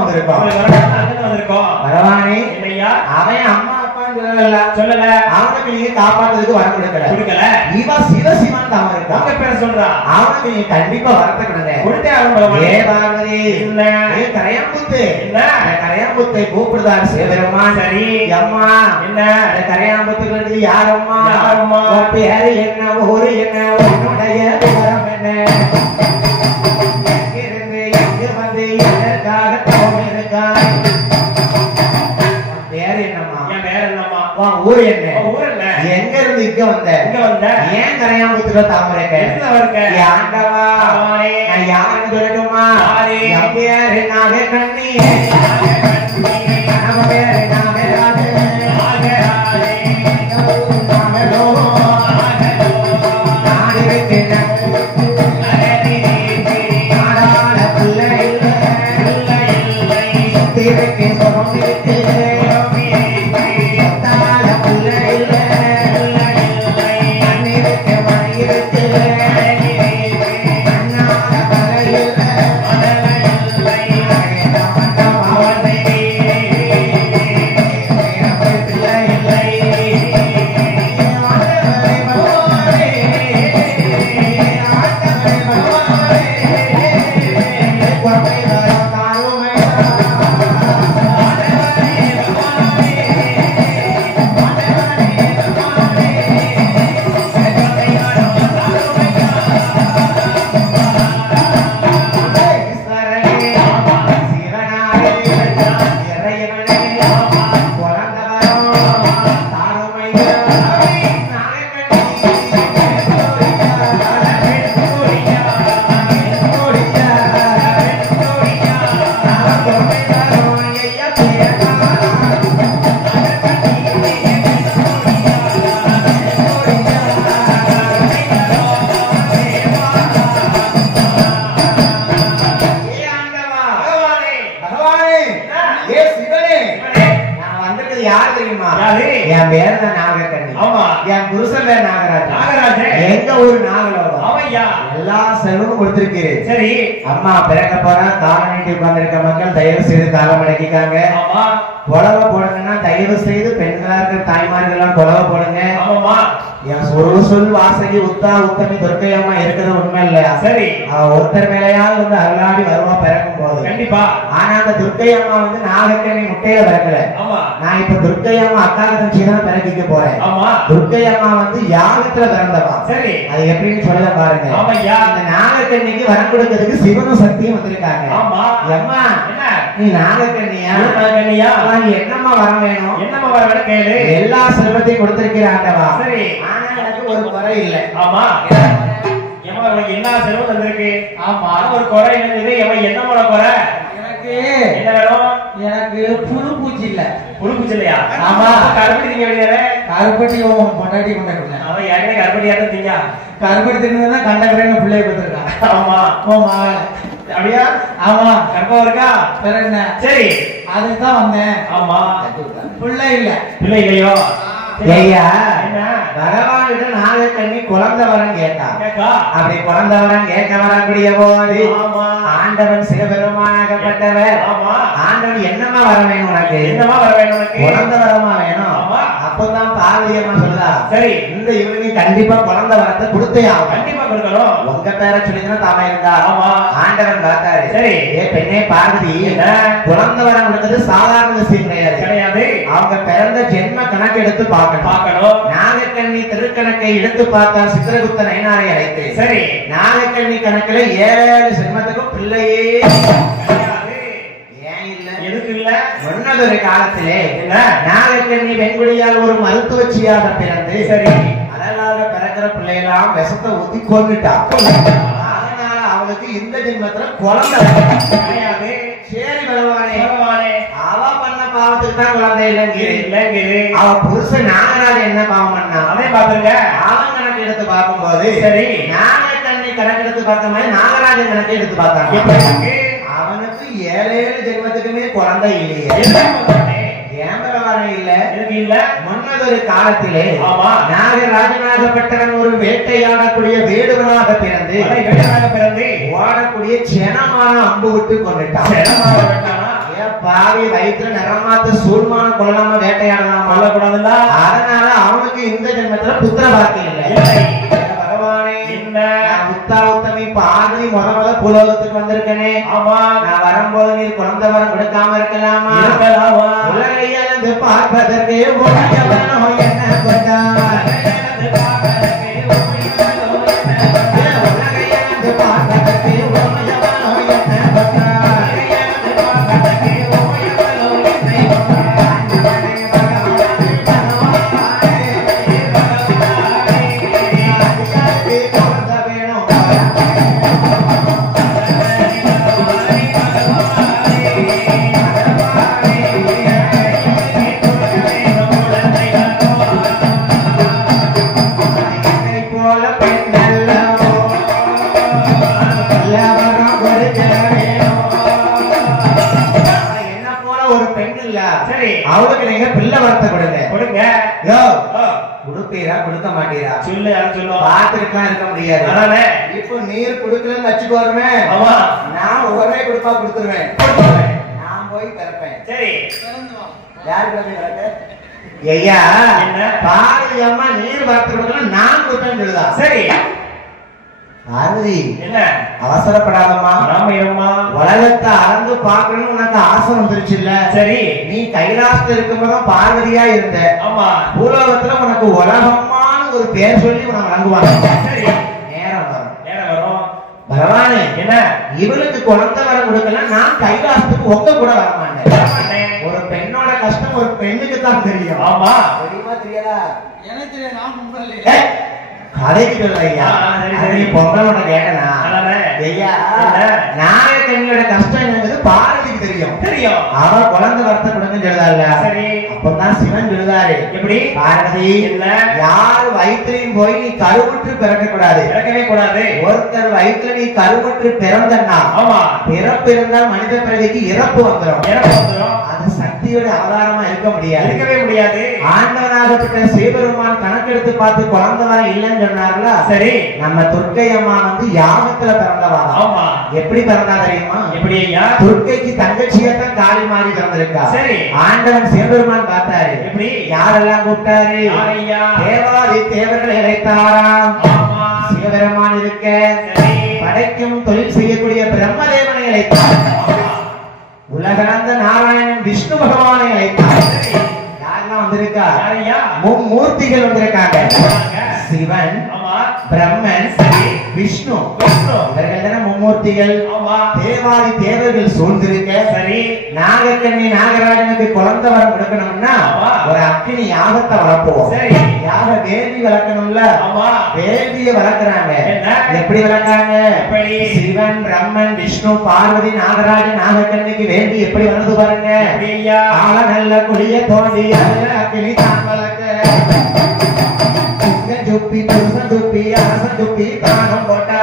வந்திருக்கோம். பகவானே அவன் அம்மா அப்பான்னு சொல்லல, அவனுக்கு நீங்க காப்பாற்றுறதுக்கு வர கொடுக்கல. இவன் சிவசிவன் தான் இருக்கான். அவனுக்கு நீங்க கண்டிப்பா வரத்தை கொடுங்க. ஏ பார்வதி கரையாம்புத்து கரையாம்புத்தை கூப்பிடுதாரு சிவபெருமான். சரி அம்மா என்ன கரையாம்புத்துக்கு யாரம்மா பேரு என்ன ஊரு என்ன உன்னுடைய விவரம் என்ன எங்கிருந்து எங்கு வந்து எதற்காக தவம் இருக்காய்? பேரு என்னம்மா? என் பேரு என்னம்மா? ஊரு என்ன? ஊர் என்ன? எங்க இருந்து இங்க வந்த? ஏன் கரையாம்புத்துல தாமரை ஆண்டவா நான் யாருன்னு சொல்லட்டுமா? என் பேரு நாகக்கண்ணி. என் பேர் தான் நாகக்கண்ணி. என் புருஷன் பேர் நாகராஜ். எங்க ஊர் நாகலோகம். எல்லா செலவும் கொடுத்திருக்கிறேன். சரி அம்மா பிறக்க போற காலம் நீட்டி உட்கார்ந்திருக்க மக்கள் தயவு செய்து காலம் அடக்கிக்காங்க. புலவை போடுங்கன்னா தயவு செய்து பெண்களா இருக்கிற தாய்மார்கள் எல்லாம் புலவை போடுங்க. என் சொல் வாசகி உத்தா உத்தமி துர்க்கை அம்மா இருக்கிறது உண்மை இல்லையா? சரி ஒருத்தர் மேலையாவது வந்து அருளாடி வருவா பிறக்கும் போது கண்டிப்பா. ஆனா அந்த துர்க்கை அம்மா வந்து நாகக்கண்ணி முட்டையில பிறக்கல. நான் இப்ப துர்க்கை அம்மா அக்கா தங்கச்சி தான் பிறக்கிக்க போறேன். துர்க்கை அம்மா வந்து யாகத்துல பிறந்தவா. சரி அது எப்படின்னு சொல்ல பாருங்க. இந்த நாகக்கண்ணிக்கு வரம் கொடுக்கிறதுக்கு சிவனும் சக்தியும் வந்திருக்காங்க. அம்மா நீ நாகக்கண்ணியா? என்னம்மா வரம் வேணும்? என்னம்மா வரம் வேணும் கேளு. எல்லா செல்வத்தையும் கொடுத்திருக்கிற ஆண்டவா. சரி ஆனா எனக்கு ஒரு குறை இல்லை. ஆமா எல்லா செல்வம் தந்திருக்கு. ஆமா ஒரு குறை இருந்தது. என்னமோட குறை? எனக்கு என்ன வேணும்? எனக்கு புழு பூச்சி இல்ல. புழு பூச்சி இல்லையா? ஆமா கருப்பட்டி திங்க வேண்டியது. கருப்பட்டி பொண்டாட்டி கொண்டாடுங்க. அவன் ஏற்கனவே கருப்பட்டியா தான் திங்க. கருப்பட்டி தின்னு கண்டக்கிறேன்னு பிள்ளைய கொடுத்துருக்கான். ஆமா ஓமா அப்படியா? ஆமா கர்ப்பம் இருக்கா? வேற என்ன? சரி அதுதான் வந்தேன். ஆமா பிள்ளை இல்ல. பிள்ளை இல்லையோ? ஐயா பகவான்கிட்ட நாகக்கண்ணி குழந்தை வரம் கேட்டா. அப்படி குழந்தை வரம் கேட்க வரக்கூடிய போது ஆண்டவன் சிவபெருமானாகப்பட்டவர். ஆண்டவன் என்னமா வர வேணும் உனக்கு? என்னமா வர வேணும் உனக்கு? குழந்தை வரமா வேணும். அப்பதான் பார்வதியம்மா சொல்லுதா. சரி இந்த இவனுக்கு கண்டிப்பா குழந்தை வரத்தை கொடுத்தே ஆகும். கண்டிப்பா கொடுக்கணும். உங்க பேரை சொல்லிதான் தாம இருந்தா. ஆண்டவன் பார்த்தாரு. சரி ஏ பெண்ணே பார்வதி குழந்தை வரம் கொடுத்தது சாதாரண விஷயம் கிடையாது. அவங்க பிறந்த ஜென்ம கணக்கு எடுத்து பார்க்கணும். நாகக்கண்ணி திருக்கணக்கை எடுத்து பார்த்தா சித்திரகுப்த நயனாரை அழைத்து. சரி நாகக்கண்ணி கணக்குல 7 ஜென்மத்துக்கும் பிள்ளையே முன்னதொரு காலத்திலே நாகக்கண்ணி வெண்குடியால் ஒரு மருத்துவச்சியாக பிறந்து. சரி அதனால பிறக்கிற பிள்ளையெல்லாம் விஷத்தை ஊத்தி கொண்டுட்டா. அதனால அவளுக்கு இந்த ஜென்மத்துல குழந்தை கிடையாது. சரி பகவானே அவ பண்ண பாவத்துக்கு தான் குழந்தை இல்லைங்கிறது. அவ புருஷன் நாகராஜ் என்ன பாவம் பண்ணா அதே பாத்துருங்க. அவன் கணக்கு எடுத்து பார்க்கும்போது சரி நாகக்கண்ணி கணக்கு எடுத்து பார்த்த மாதிரி நாகராஜன் கணக்கு எடுத்து பார்த்தாங்க. அவனுக்கு 7 ஜென்மத்துக்குமே குழந்தை இல்லையே. ஏன் பகவானே இல்ல? முன்னதொரு காலத்திலே நாகராஜனாகப்பட்டவன் ஒரு வேட்டையாடக்கூடிய வேடுவனாக பிறந்து ஓடக்கூடிய செனமான அம்பு விட்டு கொண்டுட்டான். வயிற்றுல நிறமாத்த சூழ்மான கொள்ளலாம வேட்டையாடலாம் கொள்ளக்கூடாதுல்ல. அதனால அவனுக்கு இந்த ஜென்மத்துல புத்திர பாக்கியம் இல்லை. பகவானே உத்தா உத்தமி பாதி முத பூலோகத்துக்கு வந்திருக்கனே. ஆமா, நான் வரும்போது நீர் குழந்தை வரம் கொடுக்காம இருக்கலாமா? உலகையளந்து பார்ப்பதற்கு என்ன கொண்டார்? அவளுக்கு நீங்க பிள்ளை வளர்த்த கொடுங்க. கொடுங்க. கொடுப்பீரா கொடுக்க மாட்டீரா? சொல்லு சொல்லுவோம். பாத்துருக்கலாம் இருக்க முடியாது. அதனால இப்போ நீர் கொடுக்கலன்னு வச்சுக்கோருமே. ஆமா, நான் ஒரே கொடுப்பா கொடுத்துருவேன். நான் போய் பிறப்பேன். சரி, யாருக்கு பிறக்க? ஐயா பாரதி அம்மா நீர் வளர்த்து கொடுக்கணும் நான் கொடுப்பேன்னு சொல்லுதா? சரி பார்வதி, என்ன அவசரப்படாதம்மா. ராமையம்மா, உலகத்தை அளந்து பார்க்கணும்னு உனக்கு ஆசை வந்துருச்சு இல்ல? சரி, நீ கைலாசத்துல இருக்கும்போதும் பார்வதியா இருந்த. ஆமா, பூலோகத்துல உனக்கு உலகமான ஒரு பேர் சொல்லி உன வழங்குவாங்க. சரி, நேரம் வரும். நேரம் வரும். பகவானே, என்ன இவளுக்கு குழந்தை வரம் கொடுக்கல, நான் கைலாசத்துக்கு உங்க கூட வரமாட்டேன். ஒரு பெண்ணோட கஷ்டம் ஒரு பெண்ணுக்கு தான் தெரியும். ஆமா, தெரியுமா தெரியாதா? எனக்கு தெரியாது. நான் முன்னாலே கதைக்கு ஐயா பொங்கலோட கேட்டனா ஐயா நாயக்கண்ணியோட கஷ்டம் என்னது பார்வதிக்கு தெரியும். தெரியும். அவ குழந்தை வரத்த கொடுங்க சொல்லுதாருல. சரி, அப்பதான் சிவன் சொல்லுதாரு. எப்படி? பார்வதி, யார் வயிற்றுலையும் போய் நீ கருவுற்று பிறக்க கூடாது. பிறக்கவே கூடாது. ஒருத்தர் வயிற்றுல நீ கருவுற்று பிறந்தன்னா, ஆமா, பிறப்பு இருந்தால் மனித பிறவிக்கு இறப்பு வந்துடும். இறப்பு வந்துடும். அது சக்தியோட ஆதாரமா இருக்க முடியாது. இருக்கவே முடியாது. ஆண்டவனாகப்பட்ட சிவபெருமான் கணக்கெடுத்து பார்த்து குழந்தை வர இல்லைன்னு சொன்னார்ல. சரி, நம்ம துர்க்கை அம்மா வந்து யாகத்துல பிறந்தவா. ஆமா, எப்படி பிறந்தா தெரியுமா? எப்படி ஐயா? துர்க்கைக்கு தங்கச்சியத்தான் காளி மாறி பிறந்திருக்கா. சரி, ஆண்டவன் சிவபெருமான் பார்த்தாரு. எப்படி? யாரெல்லாம் கூப்பிட்டாரு? தேவாதி தேவர்களை அழைத்தாராம். சிவபெருமான் இருக்க படைக்கும் தொழில் செய்யக்கூடிய பிரம்மதேவனை அழைத்தார். உலகளந்த நாராயணன் விஷ்ணு பகவானை அழைத்தார். யாரெல்லாம் வந்திருக்கா? மும்மூர்த்திகள் வந்திருக்காங்க. சிவன், பிரம்மன், விஷ்ணு. இவர்கள் தானே மும்மூர்த்திகள். தேவாதி தேவர்கள் சூழ்ந்திருக்க. சரி, நாகக்கண்ணி நாகராஜனுக்கு குழந்தை வரம் கொடுக்கணும்னா ஒரு அக்னி யாகத்தை வளர்ப்போம். சரி, யாக வேள்வி வளர்க்கணும்ல. வேள்வியை வளர்க்கிறாங்க. எப்படி வளர்க்காங்க? சிவன், பிரம்மன், விஷ்ணு, பார்வதி, நாகராஜன், நாகக்கண்ணிக்கு வேள்வி எப்படி வளர்ந்து பாருங்க. ஆள நல்ல குளிய தோண்டி அக்னி தான் வளர்க்க. ஜுப்பி புருஷன் ஜுப்பி அரசன் ஜுப்பி தானம் போட்டா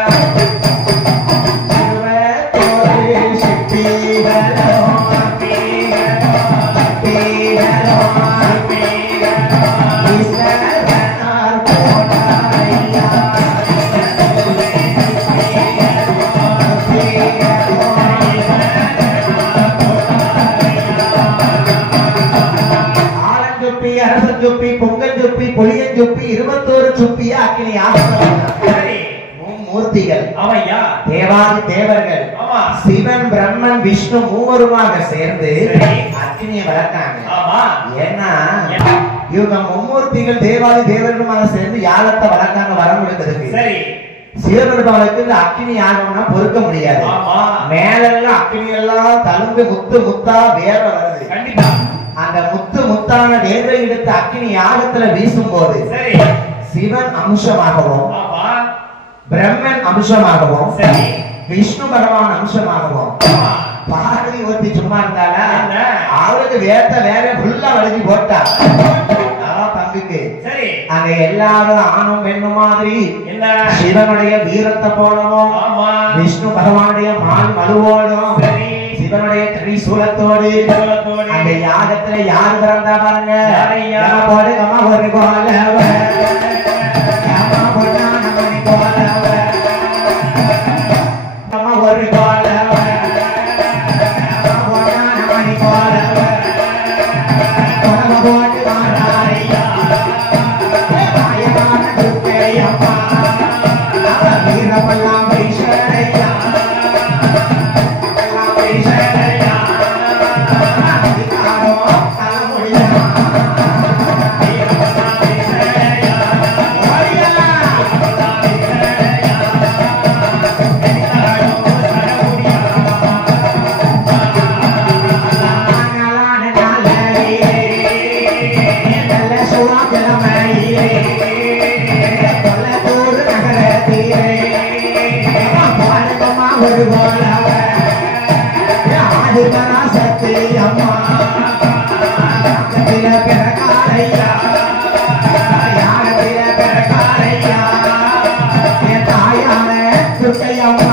சுப்பி பொங்கல் சுப்பி பொலியன் சுப்பி 21 சுப்பியா அக்னி மூர்த்திகள். அவையா தேவாதி தேவர்கள். சிவன், பிரம்மன், விஷ்ணு மூவருமாக சேர்ந்து அக்னியை வளர்த்தாங்க. ஏன்னா இவங்க மும்மூர்த்திகள் தேவாதி தேவர்களுமாக சேர்ந்து யாகத்தை வளர்த்தாங்க வரம் கொடுக்கிறதுக்கு. சரி, சிவபெருமானுக்கு இந்த அக்னி யாகம்னா பொறுக்க முடியாது. மேலெல்லாம் அக்னி எல்லாம் தழுந்து முத்து முத்தா வேற வருது. கண்டிப்பா அந்த முத்து முத்தான வேர்வை எடுத்து அக்னி யாகத்துல வீசும் போது சிவன் அம்சமாகவும், பிரம்மன் அம்சமாகவும், விஷ்ணு பகவான் அம்சமாகவும், பார்வதி ஒருத்தி சும்மா இருந்தால அவளுக்கு வேத்த வேற ஃபுல்லா வலிஞ்சு போட்டா பங்குக்கு. அங்க எல்லாரும் ஆணும் பெண்ணும் மாதிரி சிவனுடைய வீரத்தை போலவும், விஷ்ணு பகவானுடைய மால் மலுவோடும், சிவனுடைய திரிசூலத்தோடு அந்த யாகத்துல யாரு பிறந்தா பாருங்க. ஒரு கோலவ ஒரு கோலவ சக்தி அம்மா யாகத்தில பிறக்காரையா யாகத்தில பிறக்காரையா என் தாயான துர்க்கை அம்மா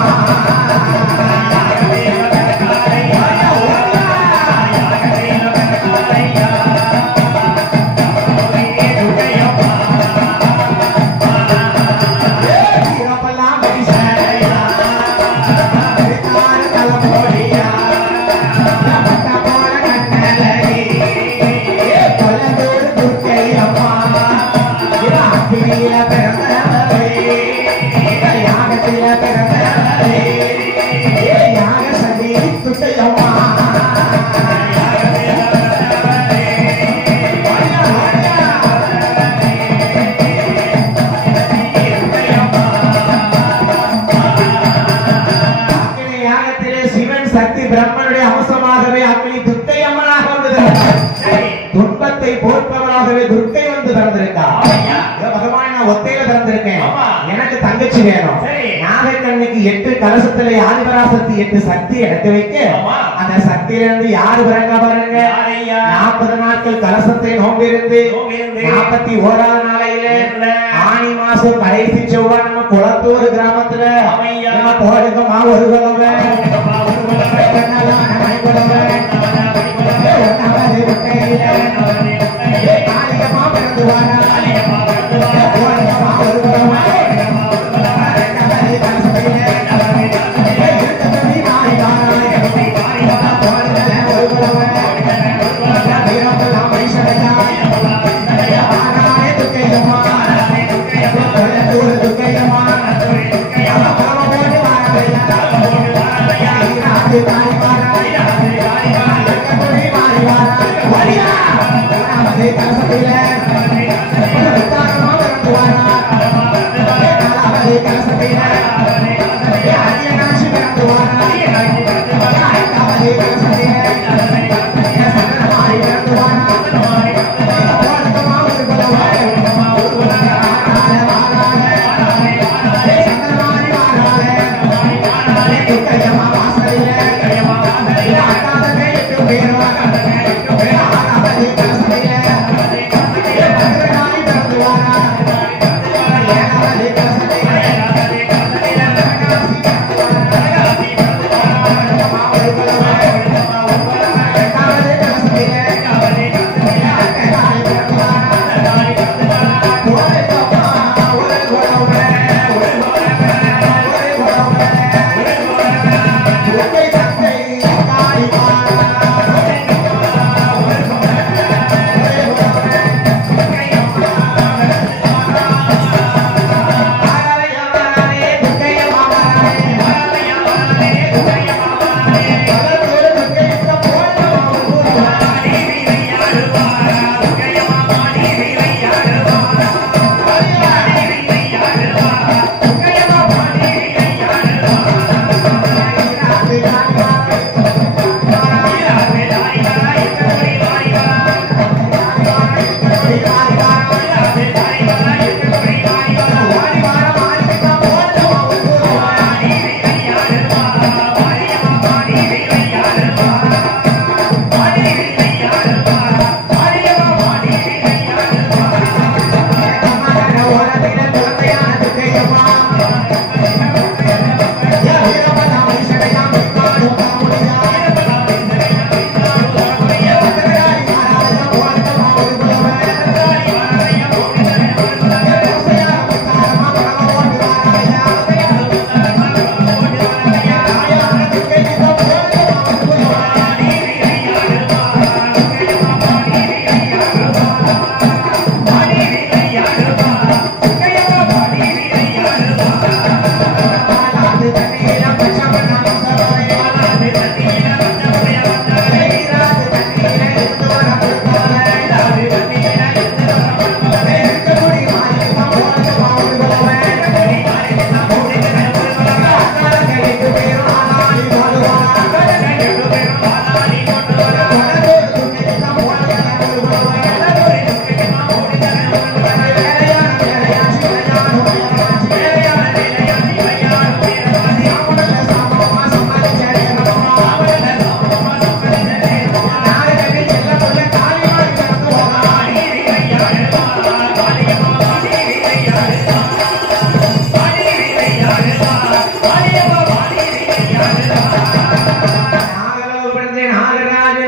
பிரம்மனுடைய அம்சமாகவே அக்னி துர்க்கை அம்மனாக வந்தது. துன்பத்தை போர்ப்பவராகவே துர்க்கை வந்து பிறந்திருக்கார். பகவான் நான் ஒத்தையில பிறந்திருக்கேன், எனக்கு தங்கச்சி வேணும். நாகக்கண்ணுக்கு 8 கலசத்திலே ஆதிபராசக்தி 8 சக்தி எடுத்து வைக்க அந்த சக்தியிலிருந்து யாரு பிறங்க பாருங்க. 40 நாட்கள் கலசத்தை நோம்பிருந்து 41ஆவது நாளையில ஆனி மாசம் கடைசி செவ்வாய் நம்ம குளத்தூர் கிராமத்துல நம்ம போடுக்கமா ஒரு குலவை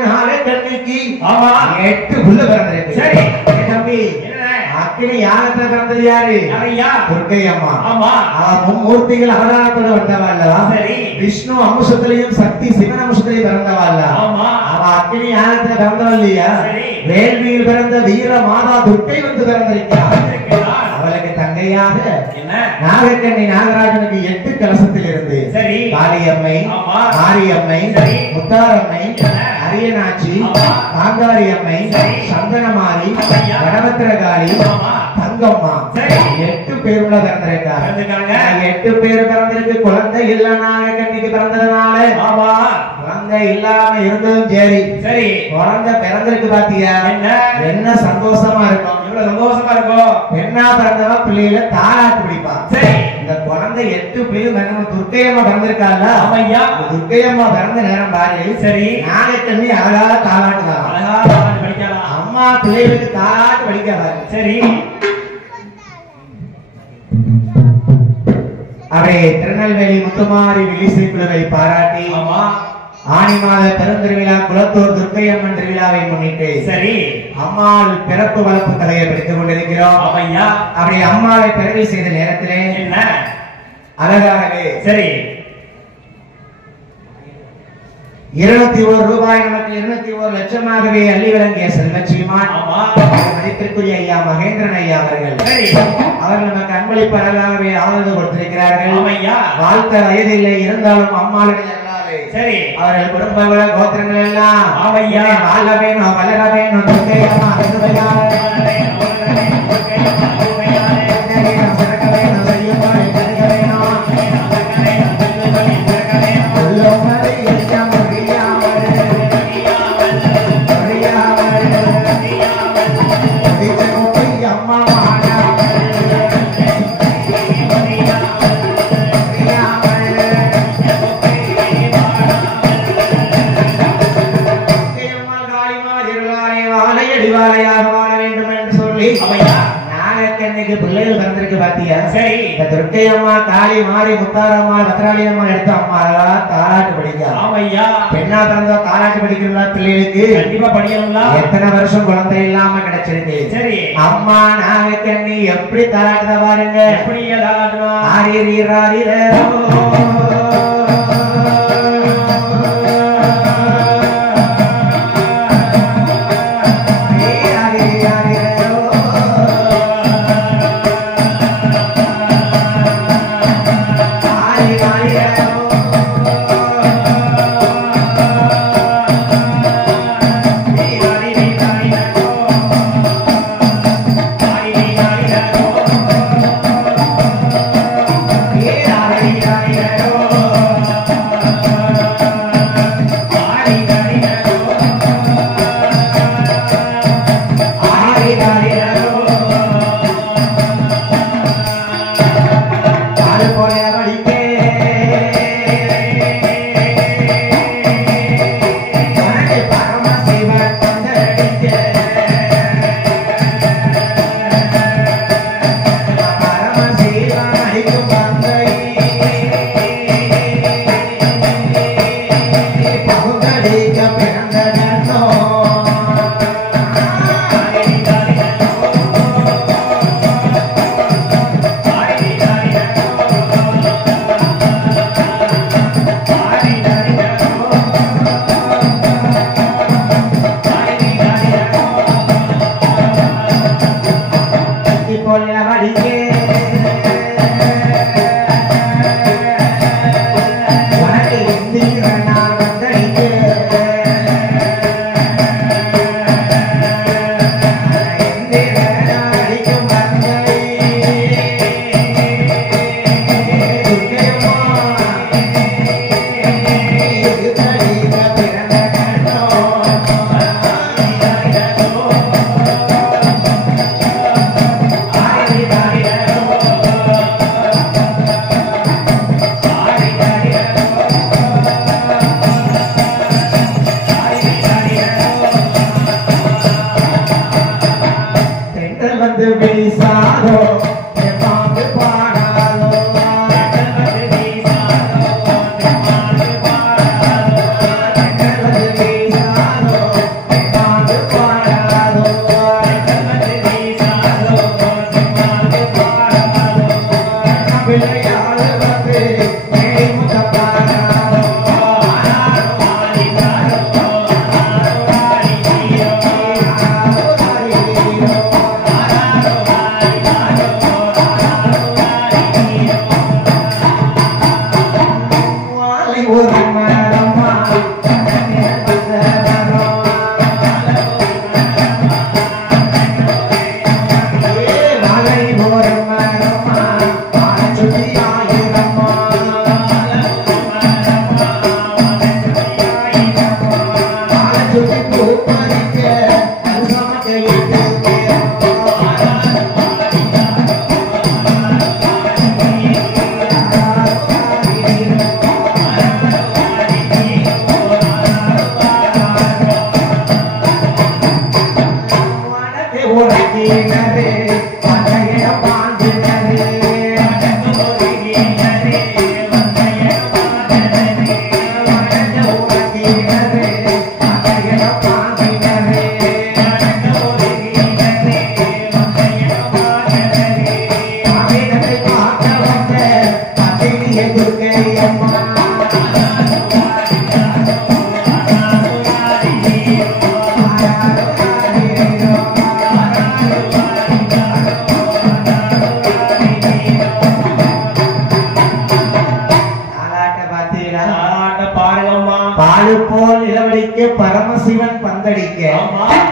நாகக்கண்ணிக்கு 8 புள்ள பிறந்திருக்கு. சரி தம்பி, அக்கினி யாகத்துல பிறந்தது யாரு? துர்க்கை அம்மா. மும்மூர்த்திகள் அவதாரத்தோட வந்தவா அல்லவா? விஷ்ணு அம்சத்திலையும் சக்தி சிவன் அம்சத்திலையும் பிறந்தவா அல்ல? அவ அக்கினி யாகத்துல பிறந்தவள் இல்லையா? வேள்வியில் பிறந்த வீர மாதா துர்க்கை வந்து பிறந்திருக்கிறார். அவளுக்கு தங்கையாக நாகக்கண்ணி நாகராஜனுக்கு 8 கலசத்தில் இருந்து காளியம்மை, மாரியம்மை, முத்தாரம்மை, அரியநாச்சி, காந்தாரி அம்மை, சந்தனமாரி, வடபத்திரகாளி, தங்கம்மா 8 பேருள்ள பிறந்திருக்காங்க. 8 பேர் பிறந்திருக்கு. குழந்தை இல்ல நாகக்கண்ணிக்கு பிறந்ததுனால குழந்தை இல்லாம இருந்ததும் சரி, குழந்தை பிறந்திருக்கு. பாத்தியா என்ன சந்தோஷமா இருக்கும்? எவ்வளவு சந்தோஷமா இருக்கும். பெண்ணா பிறந்தவா பிள்ளையில தாளாட்டு பிடிப்பா. இந்த குழந்தை 8 பேரும் துர்க்கையம்மா பிறந்திருக்காங்க. துர்க்கையம்மா பிறந்த நேரம் பாரு. சரி, நாகக்கண்ணி அழகா தாளாட்டுதான். அழகா தாளாட்டு படிக்கலாம். அம்மா பிள்ளைகளுக்கு தாளாட்டு படிக்காது. சரி, அப்படியே திருநெல்வேலி முத்துமாரி விழிசை குழுவை பாராட்டி ஆனி மாத பெருந்திருவிழா குளத்தூர் துர்க்கையம்மன் திருவிழாவை முன்னிட்டு சரி அம்மாள் பிறப்பு வளர்ப்பு கலையை படித்துக் கொண்டிருக்கிறோம். அப்படி அம்மாவை பிறவி செய்த நேரத்திலே என்ன அழகாகவே சரி 201 ரூபாய் நமக்கு 201 லட்சமாகவே அள்ளி வழங்கிய செல்வச்சிமான் மதிப்பிற்குரிய ஐயா மகேந்திரன் ஐயா அவர்கள் அவர்கள் நமக்கு அன்பளிப்பு அழகாகவே ஆதரவு கொடுத்திருக்கிறார்கள். வாழ்க்கை வயதில்லை இருந்தாலும் அம்மாளுடைய சரி அவர்கள் குடும்பங்கள கோத்திரங்கள் எல்லாம் வாழ வேணும், வளர வேணும். பிள்ளைகள் பிறந்திருக்கு. பாத்தியா சரி, இந்த துர்க்கை அம்மா, காளி, மாரி, முத்தாரம்மா, பத்ராளி அம்மா எடுத்த அம்மா தாலாட்டு படிக்க பெண்ணா பிறந்தா தாலாட்டு படிக்கிறா. பிள்ளைகளுக்கு கண்டிப்பா படிக்கணும்ல. எத்தனை வருஷம் குழந்தை இல்லாம கிடைச்சிருக்கு. சரி, அம்மா நாகக்கண்ணி எப்படி தாலாட்டுதா பாருங்க. எப்படி தாலாட்டுவா? பரமசிவன் பந்தடிக்க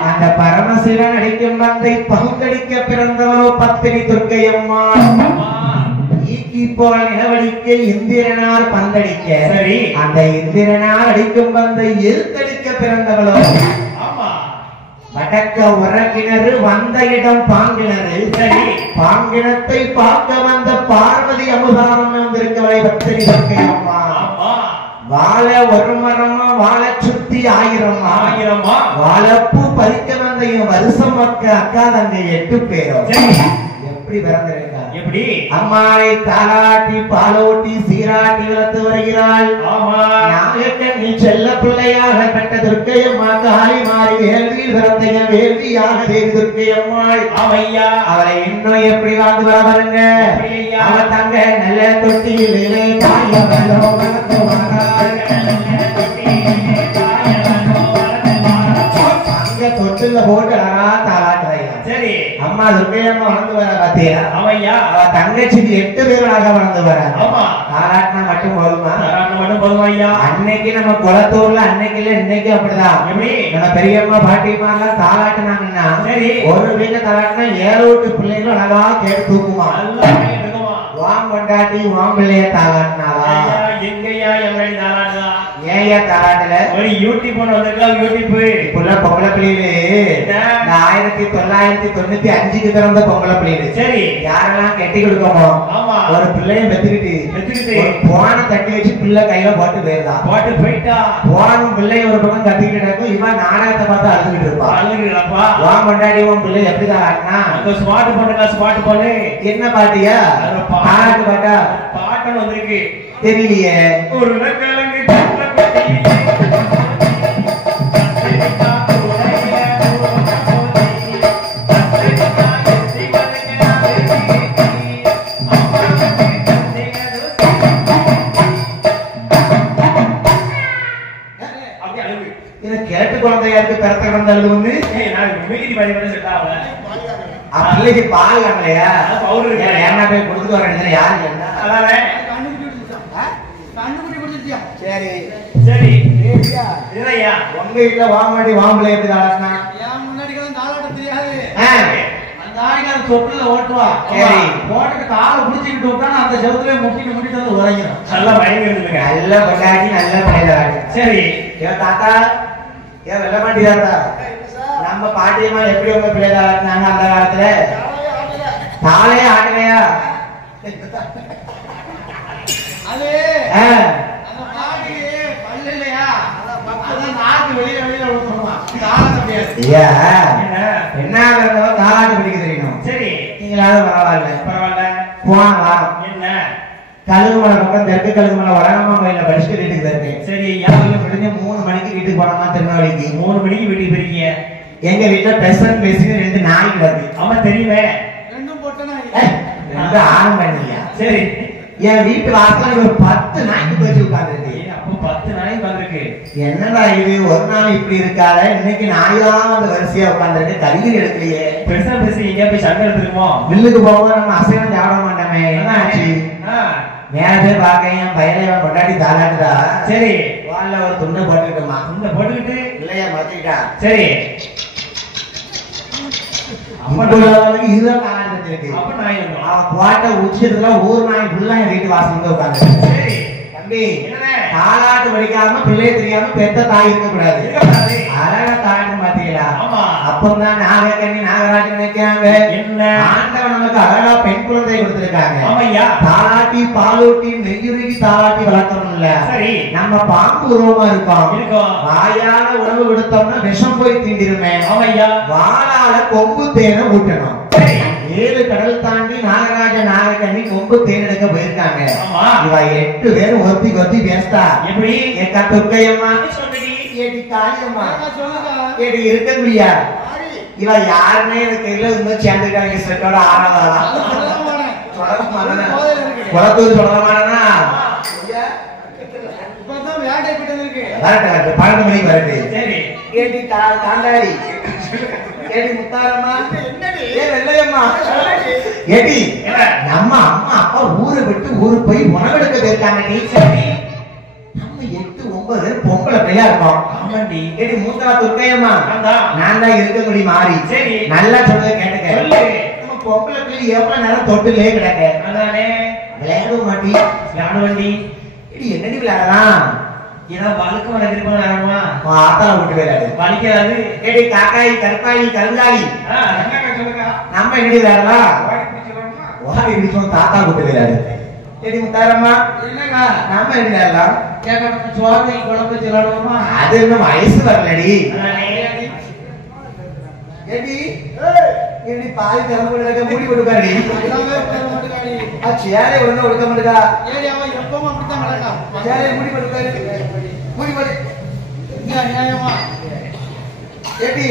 அந்த பரமசிவன் அடிக்கும் பந்தை பங்கடிக்க பிறந்தவரோ பத்தினி துர்க்கையம்மா. ஈக்கி போல் நிலவடிக்க இந்திரனார் பந்தடிக்க அந்த இந்திரனார் அடிக்கும் பந்தை எழுத்தடிக்க பிறந்தவளோ வடக்க உறக்கிணறு வந்த இடம் பாங்கிணறு. பாங்கினத்தை பார்க்க வந்த பார்வதி அமுதாரம் வந்திருக்கவளை பத்தினி துர்க்கையம்மா. வாழ ஒரு மரமா வாழ சுத்தி ஆயிரமா வாழப்பூ பறிக்க வந்த வருஷம் மக்க அக்கா தங்கை 8 பேரும் எப்படி பிறந்திருக்காங்க? எப்படி அம்மாவை தாராட்டி பாலோட்டி சீராட்டி வளர்த்து வருகிறாள். நாகக்கண்ணி செல்ல பிள்ளையாக பெற்ற துர்க்கையம்மா காளி மாறி வேள்வியில் பிறந்த வேள்வியாக தேவி துர்க்கையம்மாள். அவளை இன்னும் எப்படி வாழ்ந்து வர பாருங்க. அவ தங்க நல்ல தொட்டியிலே தாயவளோ தொட்டில போட்டு தாளாட்டுறையா. சரி அம்மா துர்க்கையம்மா வளர்ந்து வர பாத்தீங்களா? அவையா அவ தங்கச்சிக்கு 8 பேராக வளர்ந்து வர. தாளாட்டினா மட்டும் போதுமா? மட்டும் போதுமா ஐயா? அன்னைக்கு நம்ம குளத்தூர்ல அன்னைக்கு இல்ல இன்னைக்கு அப்படிதான். நம்ம பெரியம்மா பாட்டியம்மா எல்லாம் தாளாட்டினாங்கன்னா ஒரு வீட்டுல தாளாட்டினா 7 வீட்டு பிள்ளைங்களும் அழகா கேட்டு தூக்குமா. வாம் கொண்டாட்டி வாம் பிள்ளைய தாளாட்டினாவா? எங்கயா எவ்வளவு தாளாட்டுதா? ஏயா தாளாட்டல? ஒரு யூடியூப் ஒண்ணு வந்திருக்கலாம். யூடியூப் புள்ள பொம்பளை பிள்ளைகளு 1995க்கு பிறந்த பொம்பளை பிள்ளைகளு. சரி யாரெல்லாம் கெட்டி கொடுக்கமோ ஒரு பிள்ளையும் பெத்துக்கிட்டு போன தட்டி வச்சு பிள்ளை கையில போட்டு போயிட்டா போனும் பிள்ளைய ஒரு பக்கம் கத்திக்கிட்டு இருக்கும். இவன் நாடகத்தை பார்த்து அழுதுகிட்டு இருப்பா. வாம் கொண்டாடி உன் பிள்ளை எப்படி தாளாட்டினா? ஸ்மார்ட் போனுக்கா ஸ்மார்ட் போனு என்ன பாட்டியா? பாட்டு பாட்டா பாட்டன் வந்திருக்கு தெரியலையே. ஒரு கேட்டு குழந்தையாருக்கு பிறத்த கிடந்தது ஒண்ணு பிள்ளைக்கு பால் இல்லையா? ஏன்னா போய் கொடுத்து வர யாரு என்ன? சரி சரி உங்க வீட்டுல வாமாடி வாம்பளை எப்படி தாளாட்டினா? சொட்டுல ஓட்டுவா. போட்டுட்டு காலை புடிச்சுக்கிட்டு விட்டா அந்த செவத்துல முட்டிட்டு வந்து உரைக்கிறோம். நல்லா பயங்கரம் நல்ல கொண்டாடி நல்ல பயிலாடி. சரி தாத்தா ஏன் வெள்ள மாட்டி தாத்தா நம்ம பாட்டியம்மா எப்படி உங்க பிள்ளை தாளாட்டினாங்க அந்த காலத்துல? தாளையே ஆட்டலையா? என்ன தாளாட்டு பிடிக்க தெரியணும். சரி நீங்களாவது பரவாயில்ல. போன வாரம் என்ன கழுகுமலை பக்கம் தெற்கு கழுகுமலை வடகம்மா கோயில படிச்சுட்டு வீட்டுக்கு இருக்கேன். சரி யாரும் முடிஞ்ச 3 மணிக்கு வீட்டுக்கு போனோமா திருநெல்வேலிக்கு. 3 மணிக்கு வீட்டுக்கு போறீங்க. எங்க வீட்டுல பெசன் பேசுங்க 2 நாய்க்கு வருது. ஆமா தெரியுமே. 2 ஆரம் பண்ணியா? சரி என் வீட்டு வாசல் ஒரு 10 நாய்க்கு போச்சு உட்கார்ந்து. அப்போ 10 நாய் வந்திருக்கு. என்னடா இது ஒரு நாள் இப்படி இருக்காத, இன்னைக்கு நாயெல்லாம் வந்து வரிசையா உட்கார்ந்துருக்கு. கல்வி எடுக்கலையே. பெருசா எங்க போய் சண்டை எடுத்துருமோ? மில்லுக்கு போகும்போது நம்ம அசைவம் சாப்பிட மாட்டோமே. என்ன ஆச்சு? மேல போய் பாக்க என் பையனை கொண்டாடி தாளாட்டுடா. சரி வாழ ஒரு துண்டை போட்டுக்கிட்டுமா. துண்டை போட்டுக்கிட்டு இல்லையா மாத்திக்கிட்டா. சரி இதுதான் தாளாட்டு. அவன் போட்ட உச்சத்துல ஊர் நாய் ஃபுல்லா என் வீட்டு வாசல் வந்து உட்காந்து. தம்பி தாளாட்டு படிக்காம பிள்ளை தெரியாம பெத்த தாய் இருக்க கூடாது. அழகா தாளாட்டு பாத்தீங்களா? அப்பதான் நாகக்கண்ணி நாகராஜன் நினைக்கிறாங்க. ஆண்டவன் நமக்கு அழகா பெண் குழந்தை கொடுத்திருக்காங்க. தாளாட்டி பாலூட்டி நெய்யுருகி தாளாட்டி வளர்த்தோம்ல. சரி நம்ம பாம்பு உருவமா இருக்கோம். வாயால உணவு கொடுத்தோம்னா விஷம் போய் தீண்டிருமே. வாழால கொம்பு தேனை ஊட்டணும். 7 கடல் தாண்டி நாகராஜ நாகக்கண்ணி கொம்பு தேன் எடுக்க போயிருக்காங்க. இவ 8 பேரும் ஒத்தி பேஸ்தா. எப்படி எக்கா துர்க்கையம்மா ஏடி காளியம்மா ஏடி இருக்க முடியா? இவ யாருமே எனக்கு தெரியல. இன்னும் சேர்ந்துட்டாங்க செட்டோட ஆறாவதா குளத்தூர் சொல்லமானா 12 மணிக்கு வரட்டு. சரி ஏடி தாண்டாடி ஏடி முத்தாரம்மா வெள்ளையம்மா ஏடி நம்ம அம்மா அப்பா ஊரை விட்டு ஊருக்கு போய் உணவெடுக்க போயிருக்காங்க. நீ சரி நம்ம 8 9 பொம்பளை பிள்ளையா இருக்கோம். ஆமாண்டி. ஏடி மூத்தா துர்க்கையம்மா நான் தான் இருக்க முடி மாறி. சரி நல்லா சொல்லுங்க கேட்டுக்க. சொல்லு. நம்ம பொம்பளை பிள்ளை எவ்வளவு நேரம் தொட்டுலே கிடக்க. அதானே விளையாட மாட்டி விளையாடுவண்டி. ஏடி என்னடி விளையாடலாம்? ஏதோ வழுக்க வர விருப்பம் நேரமா ஆத்தால விட்டு விளையாடு வலிக்காது. ஏடி காக்காய் கற்பாய் கருங்காலி சொல்லுங்க. நம்ம என்னடி விளையாடலாம்? ஓடி பிடிச்சோம் தாத்தா விட்டு விளையாடு. ஏடி முத்தாரம்மா என்னங்க நாம என்ன விளையாடலாம்? கேட்க சோறு குழம்பு விளையாடுவோமா? அது இன்னும் வயசு வரலடி. ஏடி ஏடி பாய் திறந்து விடுறக்க மூடி போட்டுக்காடி. சேரை ஒழுங்கா ஒழுக்க மாட்டேங்கா. ஏடி அவன் எப்பவும் அப்படித்தான் நடக்கா. சேரை மூடி போட்டுக்காரு. மூடி போடு. இங்க நியாயமா ஏடி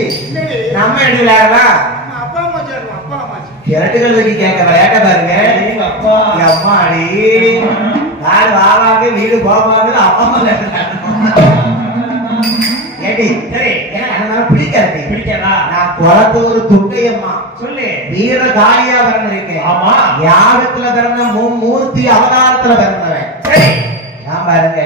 நம்ம என்ன விளையாடலாம்? அப்பா அம்மா சேருவோம். அப்பா அம்மா கிரட்டுகள் வச்சு கேட்க விளையாட்ட பாருங்க. அப்பா அம்மா அடி யாரு வாவாங்க வீடு போவாங்க அப்பா அம்மா ஏடி. சரி எனக்கு பிடிக்காது. பிடிக்காதா? நான் குளத்தூர் துர்க்கையம்மா சொல்லு வீர காளியா பிறந்திருக்கேன். ஆமா யாகத்துல பிறந்த மூர்த்தி அவதாரத்துல பிறந்தவன். சரி நான் பாருங்க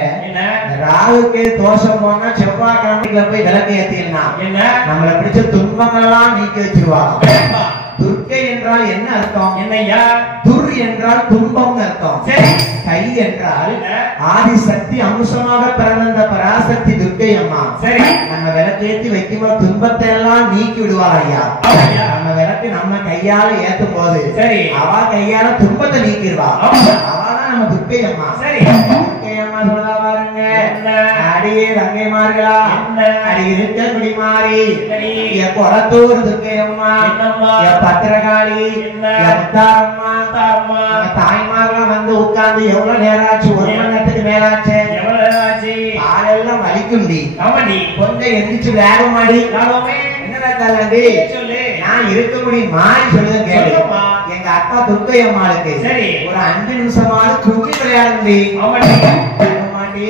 ராகுக்கு தோஷம் போனா செவ்வாய்க்கிழமையில போய் விளக்கு ஏத்தினா என்ன நம்மளை பிடிச்ச துன்பங்கள்லாம் நீக்கி வச்சிருவாங்க. துர்க்கை என்றால் என்ன அர்த்தம்? என்னையா? துர் என்றால் துன்பம் அர்த்தம். சரி கை என்றால் ஆதிசக்தி அம்சமாக பிறந்த பராசக்தி துர்க்கை அம்மா. சரி நம்ம விளக்கேற்றி வைக்கும்போது துன்பத்தை எல்லாம் நீக்கி விடுவார் ஐயா. நம்ம விளக்கு நம்ம கையால ஏத்தும் போது சரி அவ கையால துன்பத்தை நீக்கிடுவா. அவதான் நம்ம துர்க்கை அம்மா. சரி துர்க்கை அம்மா சொல்ல பாருங்க. அடியே தங்கைமார்களா அடி இருக்க குடி மாறி குளத்தூர் துர்க்கை அம்மா பத்திரகாளி முத்தாரம்மா தாய்மாரெல்லாம் வந்து உட்கார்ந்து எவ்வளவு நேரம் ஆச்சு? 1 மணி நேரத்துக்கு மேலாச்சு. எவ்வளவு நேரம் ஆச்சு? காலெல்லாம் வலிக்கும்டி. ஆமாடி கொஞ்சம் எந்திரிச்சு வேக மாடி. என்னடா தரண்டி சொல்லு. நான் இருக்க முடியும் மாறி சொல்லுங்க கேளு. எங்க அக்கா துர்க்கை அம்மாளுக்கு சரி ஒரு 5 நிமிஷமாவது கும்மி விளையாடுண்டி. ஆமாடி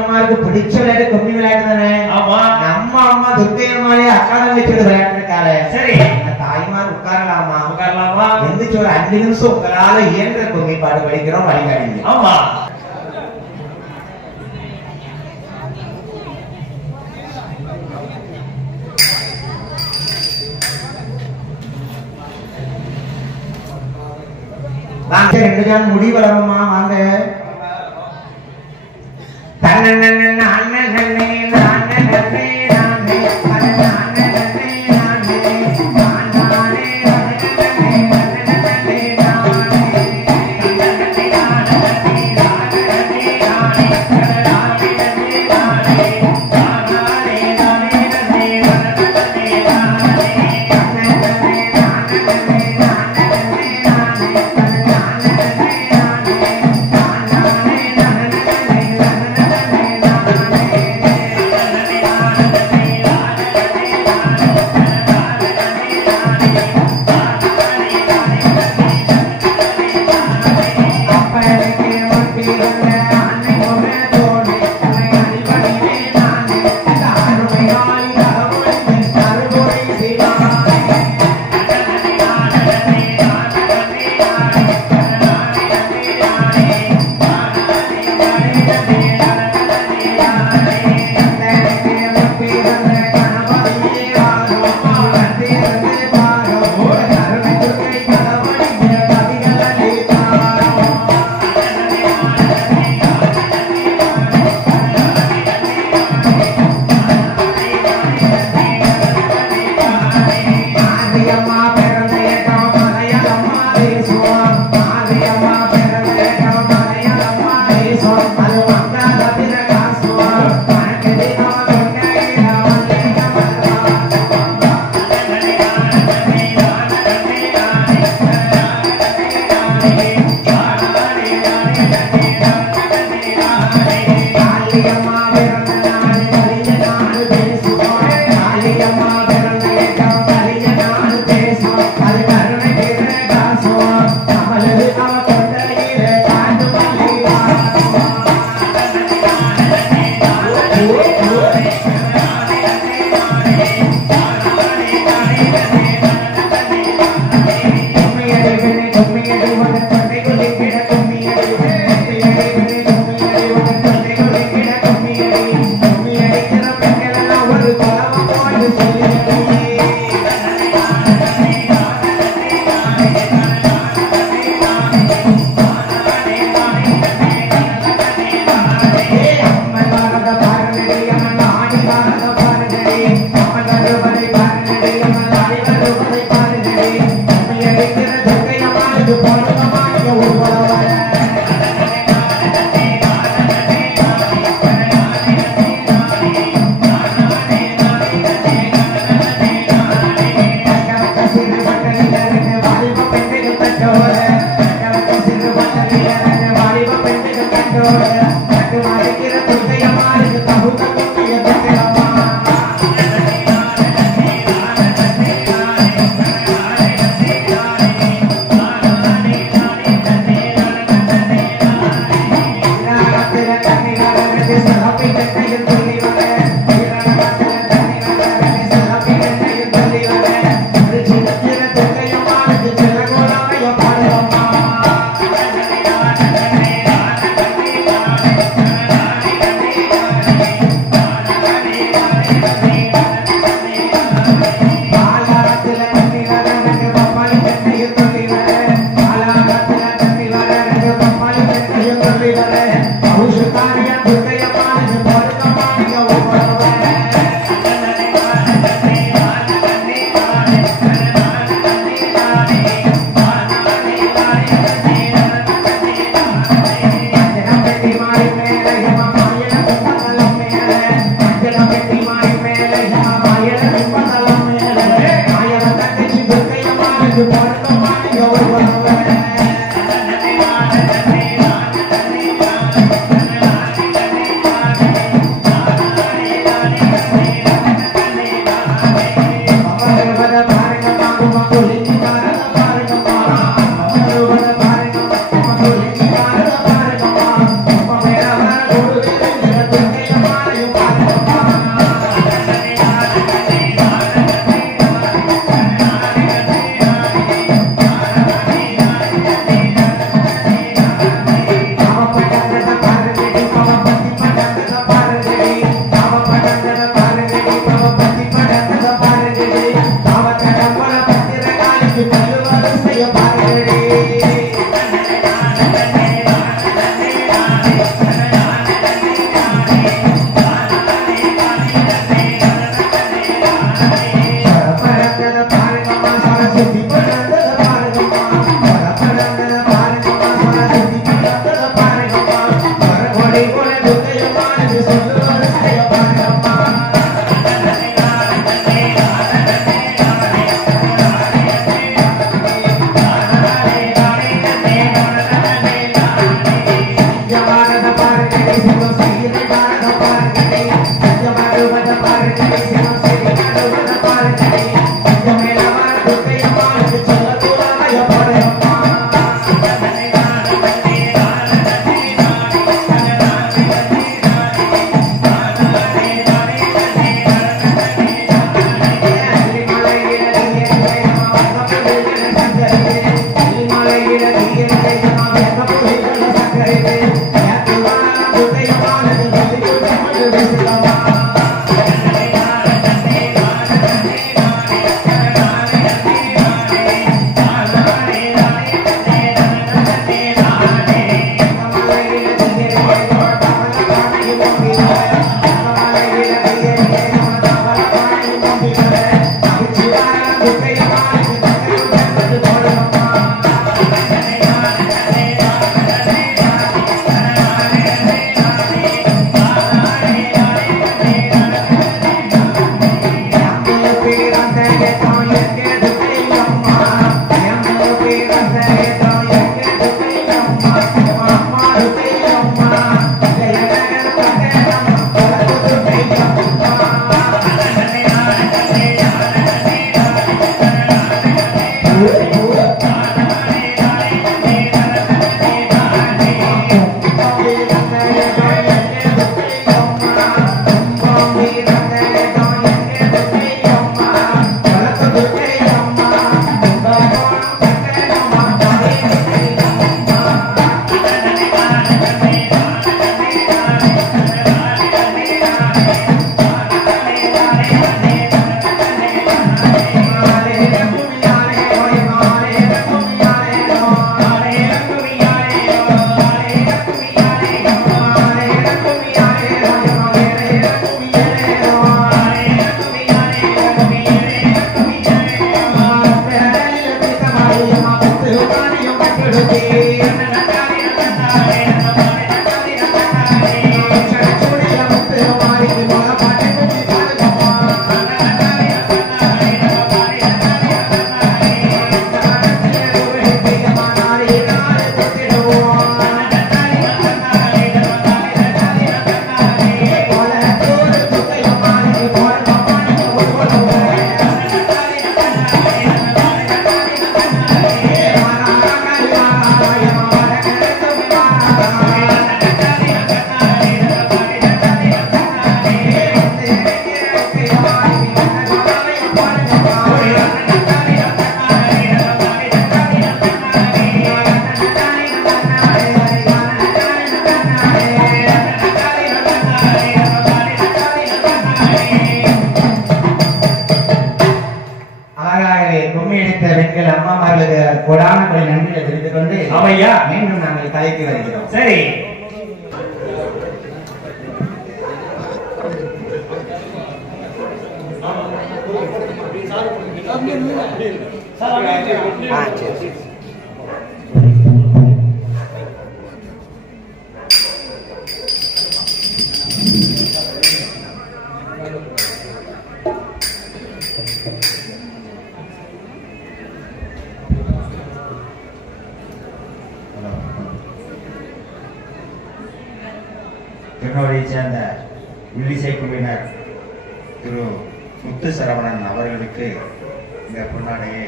அம்மாக்கு பிடிச்ச விளையாட்டு கும்மி விளையாட்டு தானே. ஆமா நம்ம அம்மா துர்க்கை அம்மாலே அக்கா தங்கச்சியோட விளையாட்டு இருக்காரு. சரி தாய்மார் உட்காரலாமா? உட்காரலாமா? எந்திரிச்சு ஒரு 5 நிமிஷம் உங்களால இயன்ற கும்மி பாடு படிக்கிறோம் வழிகாடி. ஆமா வாங்க 2 ஜான் முடி வளருமா வாங்க. தன்னன்னன்ன அண்ணன்னே நானே எங்கள் அம்மாமார்களுக்கு கொடான கொலை நன்றியை தெரிவித்துக் கொண்டு அவையா மீண்டும் நாங்கள் கலைக்கு வருகிறோம். சரி. என்னுடைய சேர்ந்த வில்லிசை குழுவினர் திரு முத்து சரவணன் அவர்களுக்கு இந்த பொன்னாடையை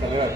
தலைவர்